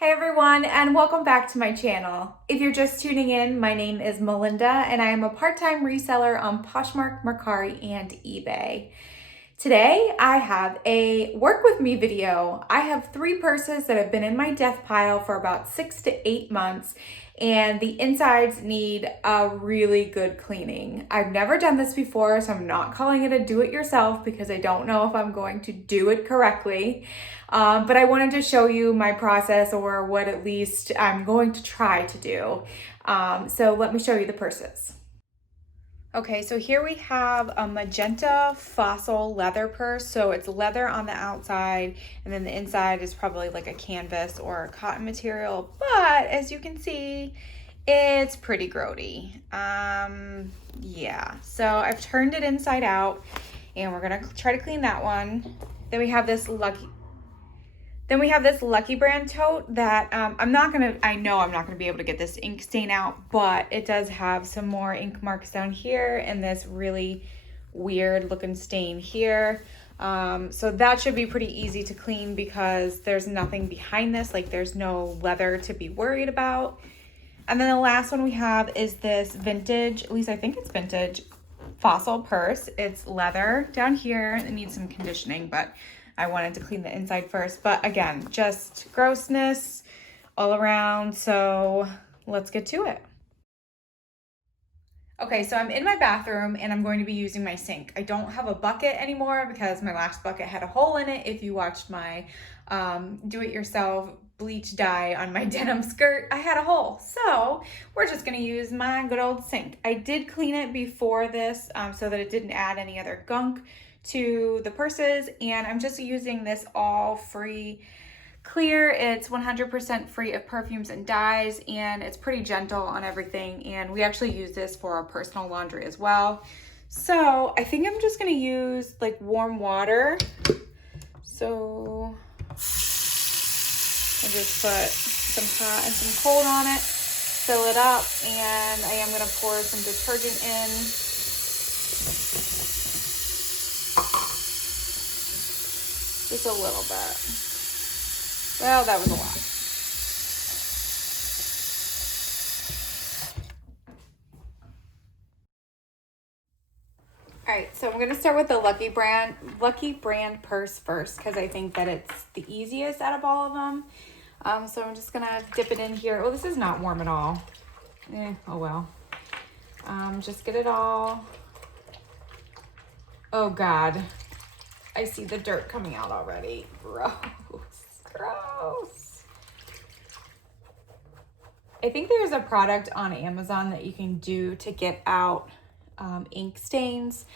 Hey everyone, and welcome back to my channel. If you're just tuning in, my name is Melinda and I am a part-time reseller on Poshmark, Mercari, and eBay. Today, I have a work with me video. I have 3 purses that have been in my death pile for about 6 to 8 months, and the insides need a really good cleaning. I've never done this before, so I'm not calling it a do-it-yourself because I don't know if I'm going to do it correctly. But I wanted to show you my process, or what at least I'm going to try to do. So let me show you the purses. Okay, so here we have a magenta fossil leather purse. So it's leather on the outside, and then the inside is probably like a canvas or a cotton material. But as you can see, it's pretty grody. Yeah, so I've turned it inside out, and we're gonna try to clean that one. Then we have this Lucky Brand tote that I know I'm not gonna be able to get this ink stain out, but it does have some more ink marks down here and this really weird looking stain here. So that should be pretty easy to clean because there's nothing behind this, like there's no leather to be worried about. And then the last one we have is this vintage, at least I think it's vintage, fossil purse. It's leather down here. It needs some conditioning, but I wanted to clean the inside first. But again, just grossness all around. So let's get to it. Okay, so I'm in my bathroom and I'm going to be using my sink. I don't have a bucket anymore because my last bucket had a hole in it. If you watched my do-it-yourself bleach dye on my denim skirt, I had a hole. So we're just gonna use my good old sink. I did clean it before this so that it didn't add any other gunk to the purses, and I'm just using this all free clear. It's 100% free of perfumes and dyes, and it's pretty gentle on everything, and we actually use this for our personal laundry as well. So I think I'm just gonna use like warm water. So I just put some hot and some cold on it, fill it up, and I am gonna pour some detergent in. Just a little bit. Well, that was a lot. All right, so I'm gonna start with the Lucky Brand purse first because I think that it's the easiest out of all of them. So I'm just gonna dip it in here. Oh, this is not warm at all. Oh well. Just get it all. Oh God. I see the dirt coming out already. Gross, gross. I think there's a product on Amazon that you can do to get out ink stains,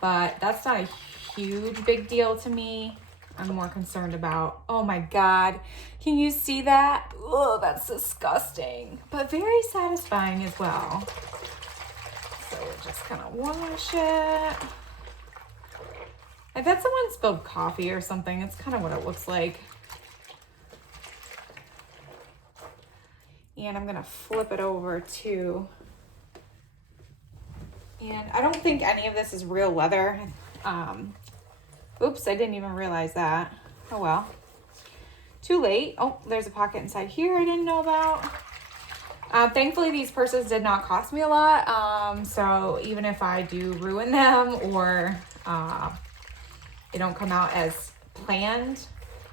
but that's not a huge big deal to me. I'm more concerned about, oh my God, can you see that? Oh, that's disgusting, but very satisfying as well. So we'll just kind of wash it. I bet someone spilled coffee or something. It's kind of what it looks like. And I'm gonna flip it over too. And I don't think any of this is real leather. Oops, I didn't even realize that. Oh well. Too late. Oh, there's a pocket inside here I didn't know about. Thankfully, these purses did not cost me a lot. So even if I do ruin them or they don't come out as planned,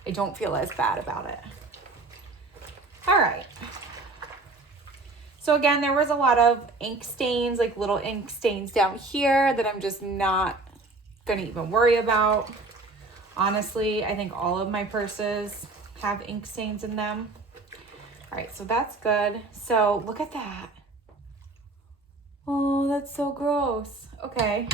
I don't feel as bad about it. All right. So again, there was a lot of ink stains, like little ink stains down here that I'm just not gonna even worry about. Honestly, I think all of my purses have ink stains in them. All right, so that's good. So look at that. Oh, that's so gross. Okay.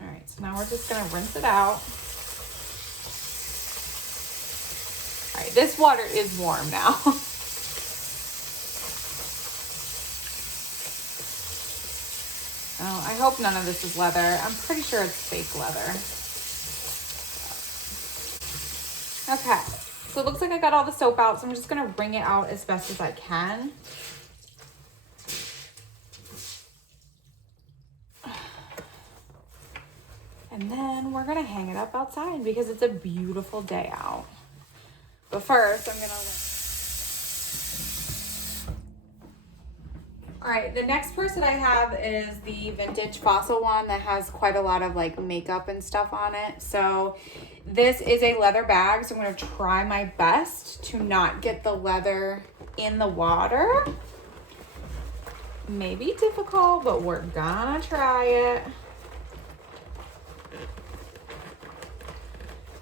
All right, so now we're just gonna rinse it out. All right, this water is warm now. Oh, I hope none of this is leather. I'm pretty sure it's fake leather. Okay, so it looks like I got all the soap out, so I'm just gonna wring it out as best as I can. And then we're gonna hang it up outside because it's a beautiful day out. But first, I'm gonna... All right, the next purse that I have is the vintage fossil one that has quite a lot of like makeup and stuff on it. So this is a leather bag, so I'm gonna try my best to not get the leather in the water. Maybe difficult, but we're gonna try it.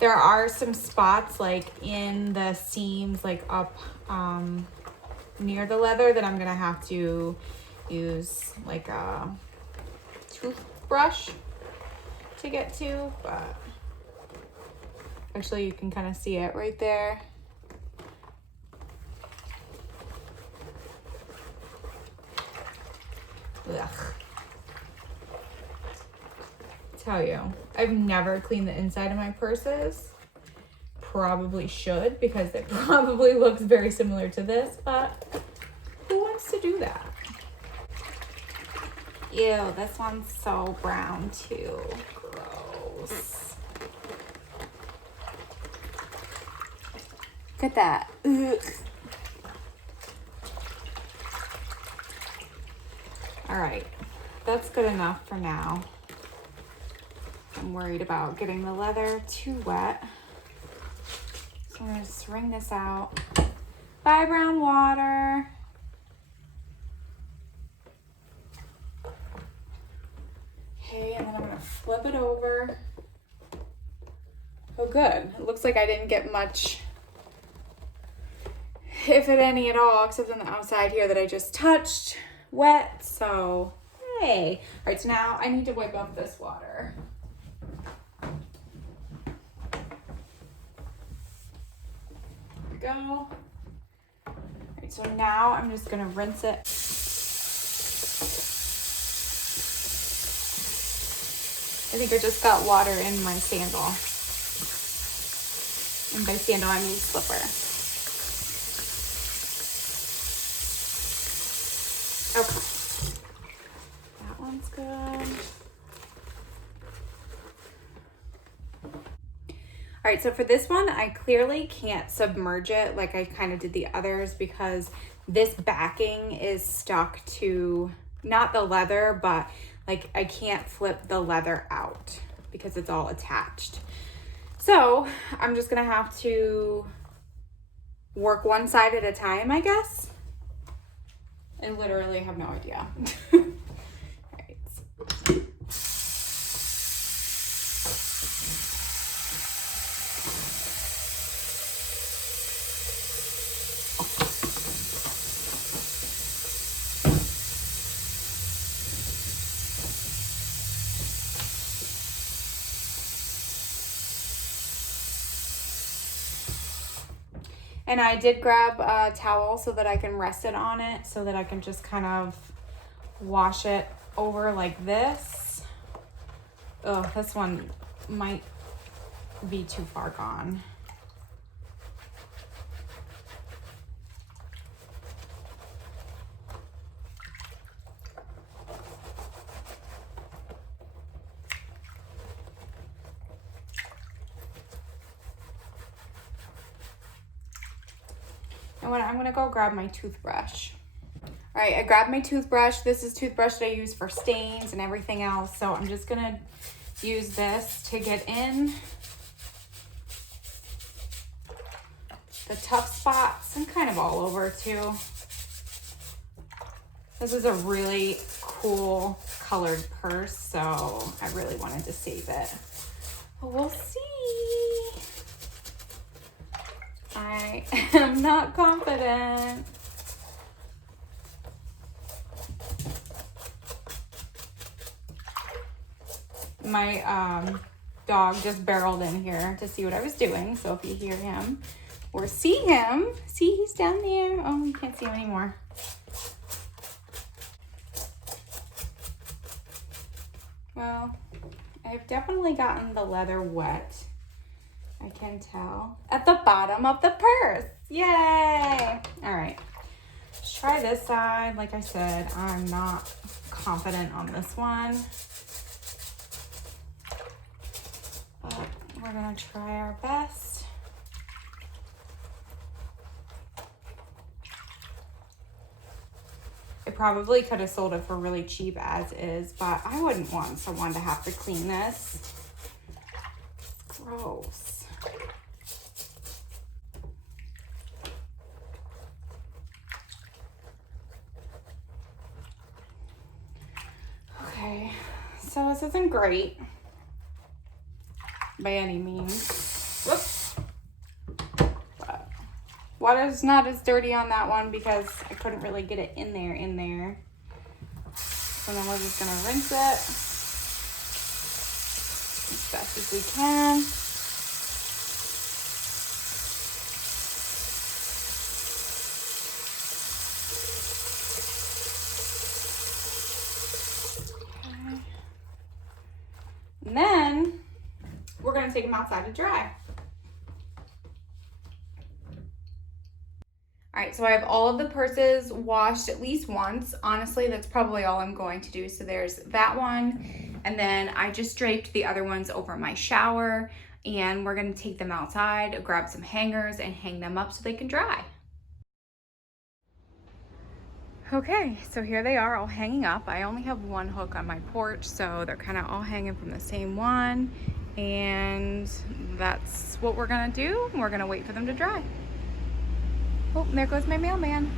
There are some spots like in the seams, like up near the leather, that I'm gonna have to use like a toothbrush to get to, but actually you can kind of see it right there. Ugh. Tell you, I've never cleaned the inside of my purses. Probably should, because it probably looks very similar to this, but who wants to do that? Ew, this one's so brown too. Gross. Look at that. Ugh. All right, that's good enough for now. I'm worried about getting the leather too wet. So I'm gonna just wring this out. Bye, brown water. Okay, and then I'm gonna flip it over. Oh, good. It looks like I didn't get much, if it any at all, except on the outside here that I just touched, wet, so hey. All right, so now I need to wipe up this water. Go. All right, so now I'm just gonna rinse it. I think I just got water in my sandal. And by sandal, I mean slipper. Okay. That one's good. All right, so for this one, I clearly can't submerge it like I kind of did the others because this backing is stuck to, not the leather, but like I can't flip the leather out because it's all attached. So I'm just gonna have to work one side at a time, I guess. I literally have no idea. All right. And I did grab a towel so that I can rest it on it, so that I can just kind of wash it over like this. Oh, this one might be too far gone. And I'm gonna go grab my toothbrush. All right, I grabbed my toothbrush. This is toothbrush that I use for stains and everything else. So I'm just gonna use this to get in the tough spots and kind of all over too. This is a really cool colored purse, so I really wanted to save it. But we'll see. I am not confident. My dog just barreled in here to see what I was doing. So if you hear him or see him, see he's down there. Oh, you can't see him anymore. Well, I've definitely gotten the leather wet. I can tell. At the bottom of the purse. Yay! All right. Let's try this side. Like I said, I'm not confident on this one. We're gonna try our best. I probably could have sold it for really cheap as is, but I wouldn't want someone to have to clean this. It's gross. Okay, so this isn't great by any means. Whoops. But water's not as dirty on that one because I couldn't really get it in there. So then we're just gonna rinse it as best as we can. Okay. And then we're gonna take them outside to dry. All right, so I have all of the purses washed at least once. Honestly, that's probably all I'm going to do. So there's that one, and then I just draped the other ones over my shower, and we're gonna take them outside, grab some hangers, and hang them up so they can dry. Okay, so here they are all hanging up. I only have one hook on my porch, so they're kind of all hanging from the same one, and that's what we're gonna do. We're gonna wait for them to dry. Oh, there goes my mailman.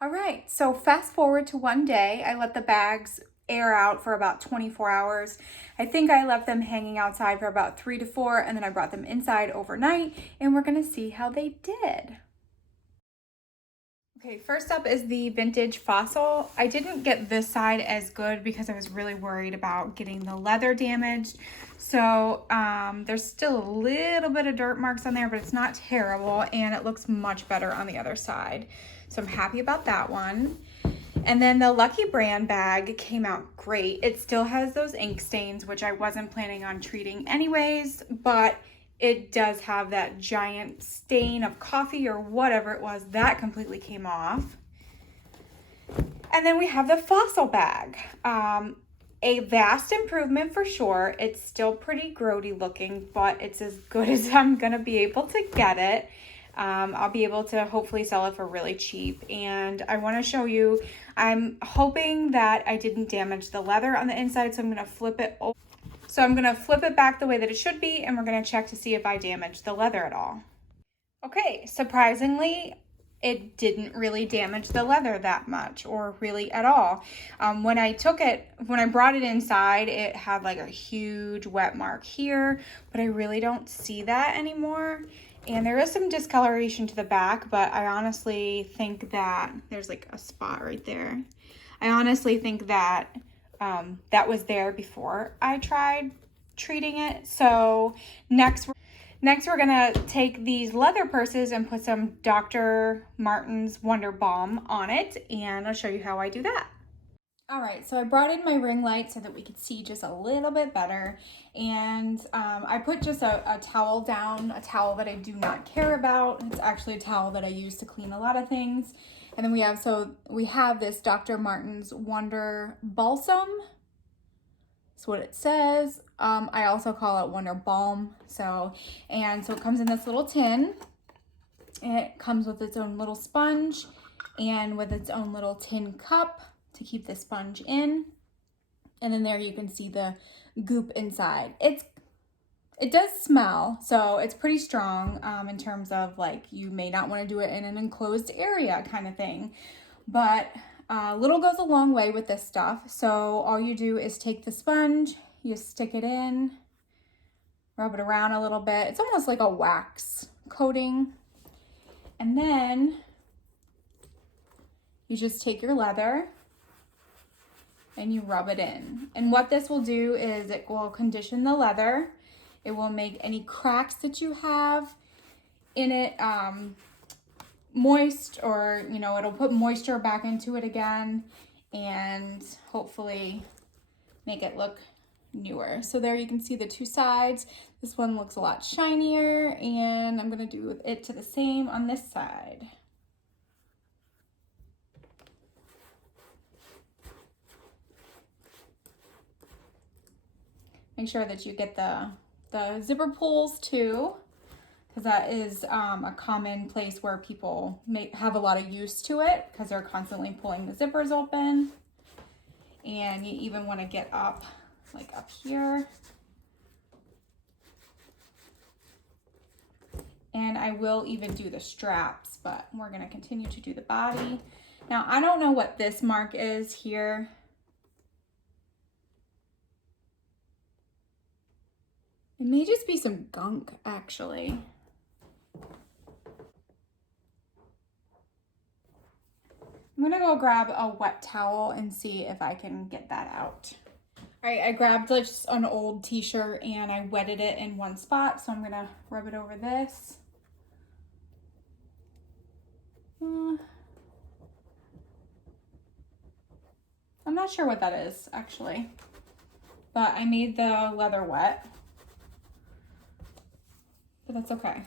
All right, so fast forward to one day. I let the bags air out for about 24 hours. I think I left them hanging outside for about 3 to 4, and then I brought them inside overnight, and we're gonna see how they did. Okay, first up is the vintage fossil. I didn't get this side as good because I was really worried about getting the leather damaged. So there's still a little bit of dirt marks on there, but it's not terrible, and it looks much better on the other side. So I'm happy about that one. And then the Lucky Brand bag came out great. It still has those ink stains, which I wasn't planning on treating anyways, but it does have that giant stain of coffee or whatever it was. That completely came off. And then we have the fossil bag. A vast improvement for sure. It's still pretty grody looking, but it's as good as I'm gonna be able to get it. I'll be able to hopefully sell it for really cheap. And I wanna show you, I'm hoping that I didn't damage the leather on the inside, so I'm gonna flip it over. So I'm gonna flip it back the way that it should be, and we're gonna check to see if I damaged the leather at all. Okay, surprisingly, it didn't really damage the leather that much, or really at all. When I brought it inside, it had like a huge wet mark here, but I really don't see that anymore. And there is some discoloration to the back, but I honestly think that there's like a spot right there. I honestly think that that was there before I tried treating it. So next we're gonna take these leather purses and put some Dr. Marten's Wonder Balm on it, and I'll show you how I do that. All right, so I brought in my ring light so that we could see just a little bit better, and I put just a towel down, a towel that I do not care about. It's actually a towel that I use to clean a lot of things. And then we have this Dr. Marten's Wonder Balsam. That's what it says. I also call it Wonder Balm. So it comes in this little tin. It comes with its own little sponge and with its own little tin cup to keep the sponge in. And then there you can see the goop inside. It does smell, so it's pretty strong in terms of like you may not want to do it in an enclosed area kind of thing. But little goes a long way with this stuff. So all you do is take the sponge, you stick it in, rub it around a little bit. It's almost like a wax coating. And then you just take your leather and you rub it in. And what this will do is it will condition the leather. It will make any cracks that you have in it moist, or it'll put moisture back into it again and hopefully make it look newer. So there you can see the two sides. This one looks a lot shinier, and I'm gonna do it to the same on this side. Make sure that you get the zipper pulls too, because that is a common place where people have a lot of use to it because they're constantly pulling the zippers open. And you even want to get up, like up here. And I will even do the straps, but we're going to continue to do the body. Now, I don't know what this mark is here. It may just be some gunk, actually. I'm gonna go grab a wet towel and see if I can get that out. All right, I grabbed just an old t-shirt and I wetted it in one spot, so I'm gonna rub it over this. I'm not sure what that is, actually, but I made the leather wet, but that's okay.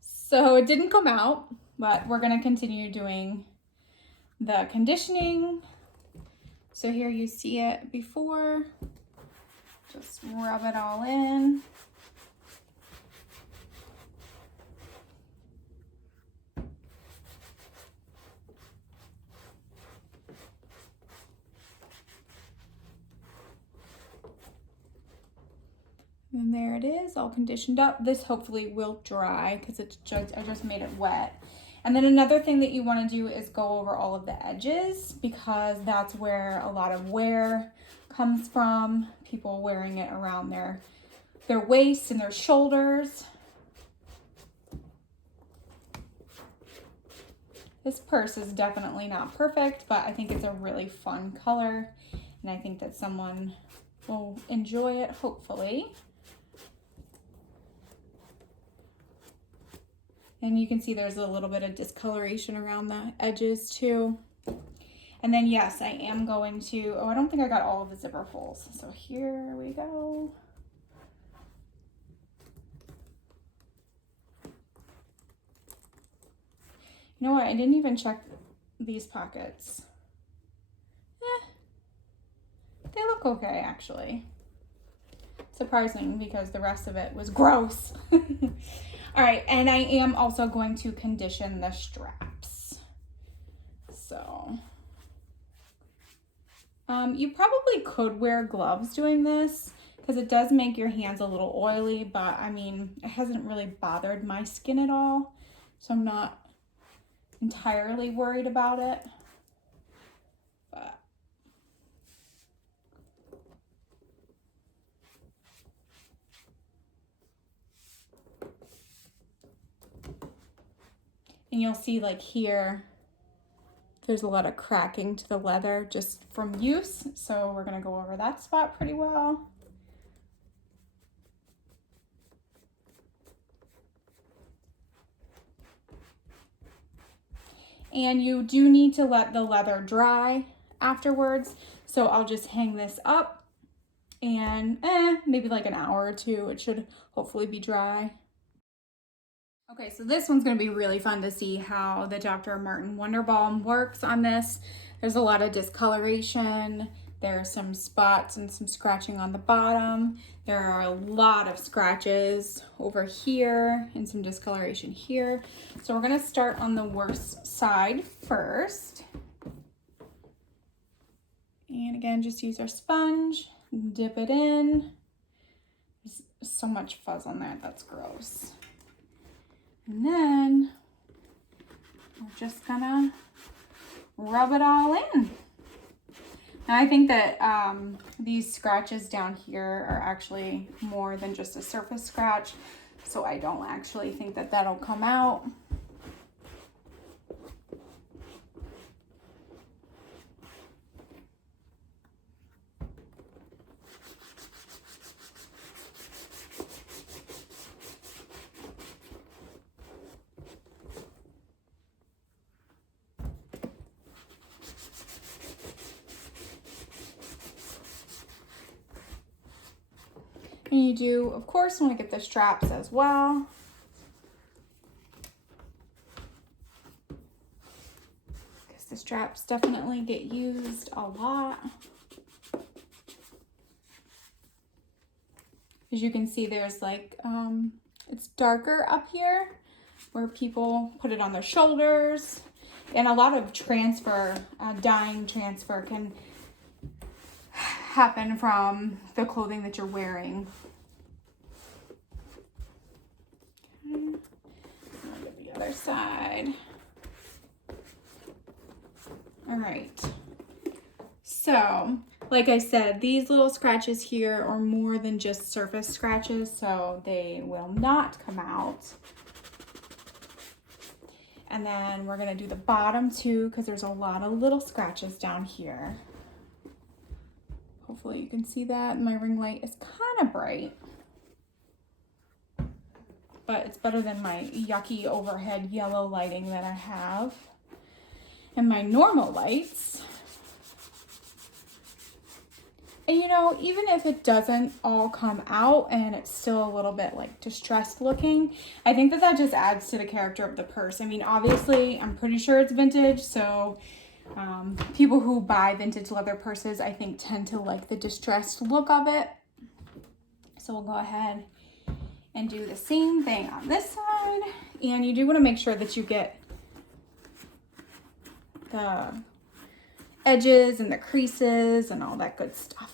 So it didn't come out, but we're gonna continue doing the conditioning. So here you see it before, just rub it all in. And there it is, all conditioned up. This hopefully will dry because I just made it wet. And then another thing that you want to do is go over all of the edges, because that's where a lot of wear comes from. People wearing it around their waist and their shoulders. This purse is definitely not perfect, but I think it's a really fun color, and I think that someone will enjoy it, hopefully. And you can see there's a little bit of discoloration around the edges too. And then yes, I am going to, oh, I don't think I got all of the zipper holes. So here we go. You know what, I didn't even check these pockets. They look okay, actually. Surprising, because the rest of it was gross. All right, and I am also going to condition the straps. So, you probably could wear gloves doing this, because it does make your hands a little oily, but I mean, it hasn't really bothered my skin at all, so I'm not entirely worried about it. But and you'll see, like here, there's a lot of cracking to the leather just from use. So we're gonna go over that spot pretty well. And you do need to let the leather dry afterwards. So I'll just hang this up and maybe like an hour or two, it should hopefully be dry. Okay, so this one's gonna be really fun to see how the Dr. Marten Wonder Balm works on this. There's a lot of discoloration. There are some spots and some scratching on the bottom. There are a lot of scratches over here and some discoloration here. So we're gonna start on the worst side first. And again, just use our sponge, dip it in. There's so much fuzz on that, that's gross. And then we're just gonna rub it all in. And I think that these scratches down here are actually more than just a surface scratch, so I don't actually think that that'll come out. And you do, of course, want to get the straps as well. Because the straps definitely get used a lot. As you can see, there's like, it's darker up here where people put it on their shoulders. And a lot of transfer, dyeing transfer can happen from the clothing that you're wearing. Okay. Go to the other side. All right. So, like I said, these little scratches here are more than just surface scratches, so they will not come out. And then we're gonna do the bottom too, because there's a lot of little scratches down here. Hopefully you can see that. My ring light is kind of bright, but it's better than my yucky overhead yellow lighting that I have. And my normal lights. And you know, even if it doesn't all come out and it's still a little bit like distressed looking, I think that that just adds to the character of the purse. I mean, obviously, I'm pretty sure it's vintage, so people who buy vintage leather purses, I think, tend to like the distressed look of it. So we'll go ahead and do the same thing on this side. And you do want to make sure that you get the edges and the creases and all that good stuff.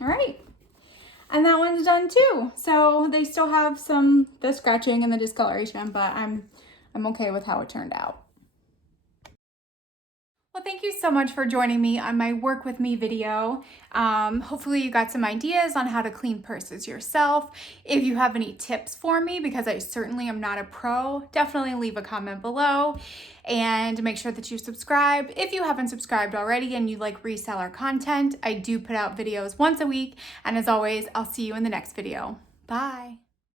All right. And that one's done too. So they still have the scratching and the discoloration, but I'm okay with how it turned out. Well, thank you so much for joining me on my work with me video. Hopefully you got some ideas on how to clean purses yourself. If you have any tips for me, because I certainly am not a pro, definitely leave a comment below and make sure that you subscribe. If you haven't subscribed already and you like reseller content, I do put out videos once a week. And as always, I'll see you in the next video. Bye.